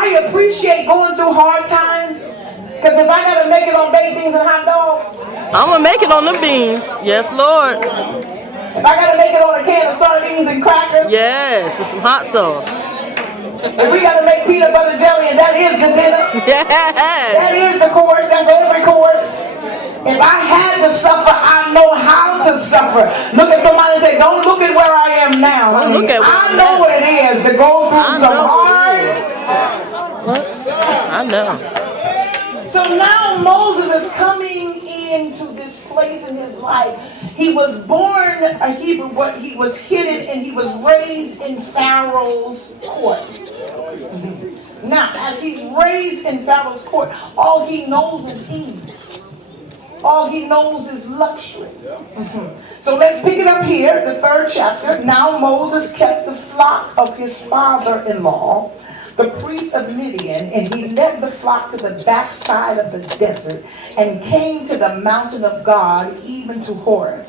I appreciate going through hard times. Because if I got to make it on baked beans and hot dogs, I'm going to make it on the beans. Yes, Lord. If I got to make it on a can of sardines and crackers. Yes, with some hot sauce. If we got to make peanut butter jelly, and that is the dinner. Yes. That is the course. That's every course. If I had to suffer, I know how to suffer. Look at somebody and say, don't look at where I am now. I know what it is to go through some hard. I know. So now Moses is coming into this place in his life. He was born a Hebrew, but he was hidden and he was raised in Pharaoh's court. Now, as he's raised in Pharaoh's court, all he knows is ease. All he knows is luxury. So let's pick it up here, the 3rd chapter. Now Moses kept the flock of his father-in-law, the priest of Midian, and he led the flock to the backside of the desert and came to the mountain of God, even to Horeb.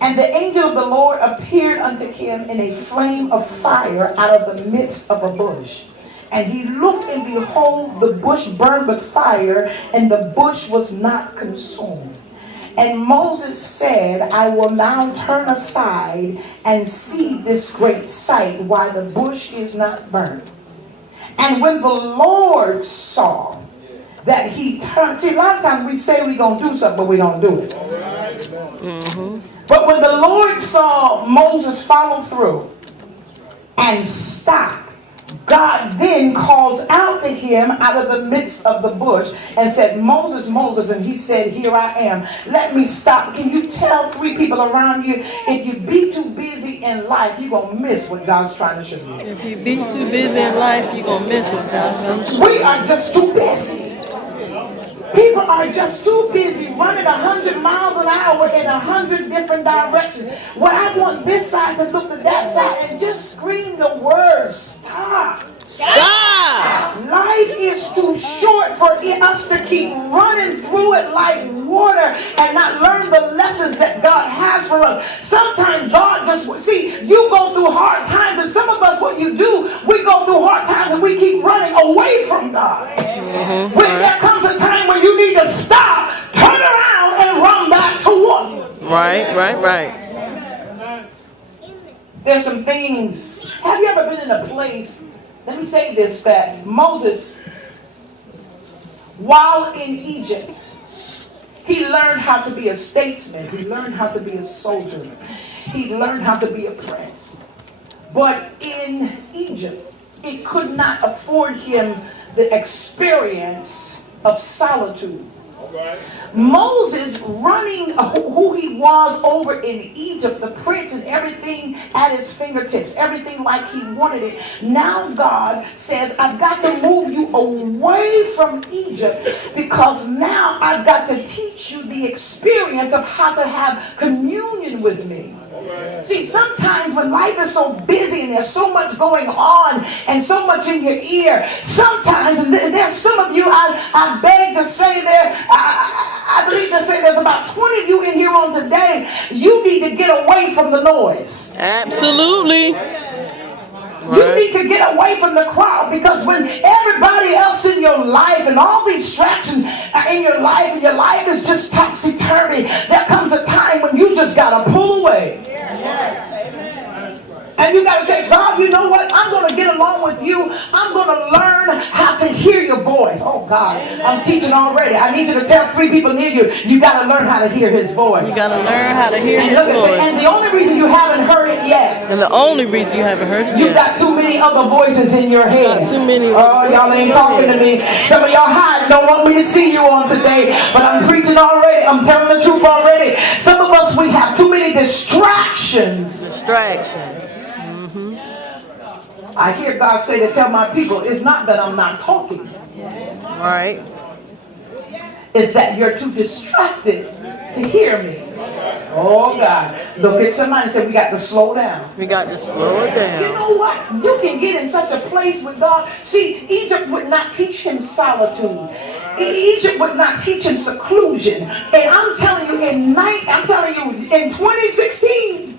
And the angel of the Lord appeared unto him in a flame of fire out of the midst of a bush. And he looked, and behold, the bush burned with fire, and the bush was not consumed. And Moses said, I will now turn aside and see this great sight, why the bush is not burned. And when the Lord saw that he turned, see, a lot of times we say we're going to do something, but we don't do it. But when the Lord saw Moses follow through and stop, God then calls out to him out of the midst of the bush and said, Moses, Moses, and he said, here I am. Let me stop. Can you tell 3 people around you, if you be too busy in life, you're going to miss what God's trying to show you. If you be too busy in life, you're going to miss what God's trying to show you. We are just too busy. People are just too busy running 100 miles an hour in 100 different directions. What I want this side to look to that side and just scream the word, stop. Stop! Life is too short for us to keep running through it like water and not learn the lessons that God has for us. Sometimes God just, see, you go through hard times, and some of us, what you do, we go through hard times and we keep running away from God. When there comes a time when you need to stop, turn around and run back toward. Right. There's some things. Have you ever been in a place, let me say this, that Moses, while in Egypt, he learned how to be a statesman. He learned how to be a soldier. He learned how to be a prince. But in Egypt, it could not afford him the experience of solitude. Moses, running who he was over in Egypt, the prince and everything at his fingertips, everything like he wanted it. Now God says, I've got to move you away from Egypt, because now I've got to teach you the experience of how to have communion with me. See, sometimes when life is so busy and there's so much going on and so much in your ear, sometimes, and there's some of you, I beg to say there, I believe to say there's about 20 of you in here on today, you need to get away from the noise. Absolutely. You need to get away from the crowd, because when everybody else in your life and all these distractions are in your life and your life is just topsy-turvy, there comes a time when you just got to pull away. And you got to say, God, you know what? I'm going to get along with you. I'm going to learn how to hear your voice. Oh, God, I'm teaching already. I need you to tell 3 people near you, you got to learn how to hear his voice. You got to learn how to hear his voice. And the only reason you haven't heard it yet. And the only reason you haven't heard it yet. You got too many other voices in your head. Too many. Oh, y'all ain't talking to me. Some of y'all hiding, don't want me to see you on today. But I'm preaching already. I'm telling the truth already. Some of us, we have too many distractions. I hear God say to tell my people, it's not that I'm not talking. Right. It's that you're too distracted to hear me. Oh, God. Look at somebody and say, we got to slow down. We got to slow it down. You know what? You can get in such a place with God. See, Egypt would not teach him solitude. Egypt would not teach him seclusion. And I'm telling you, in 2016,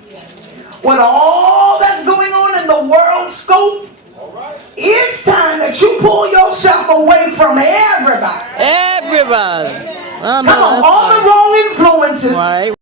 with all that's going on in the world scope, it's time time that you pull yourself away from everybody. Everybody. I know, Come on, that's all right. the wrong influences. Right.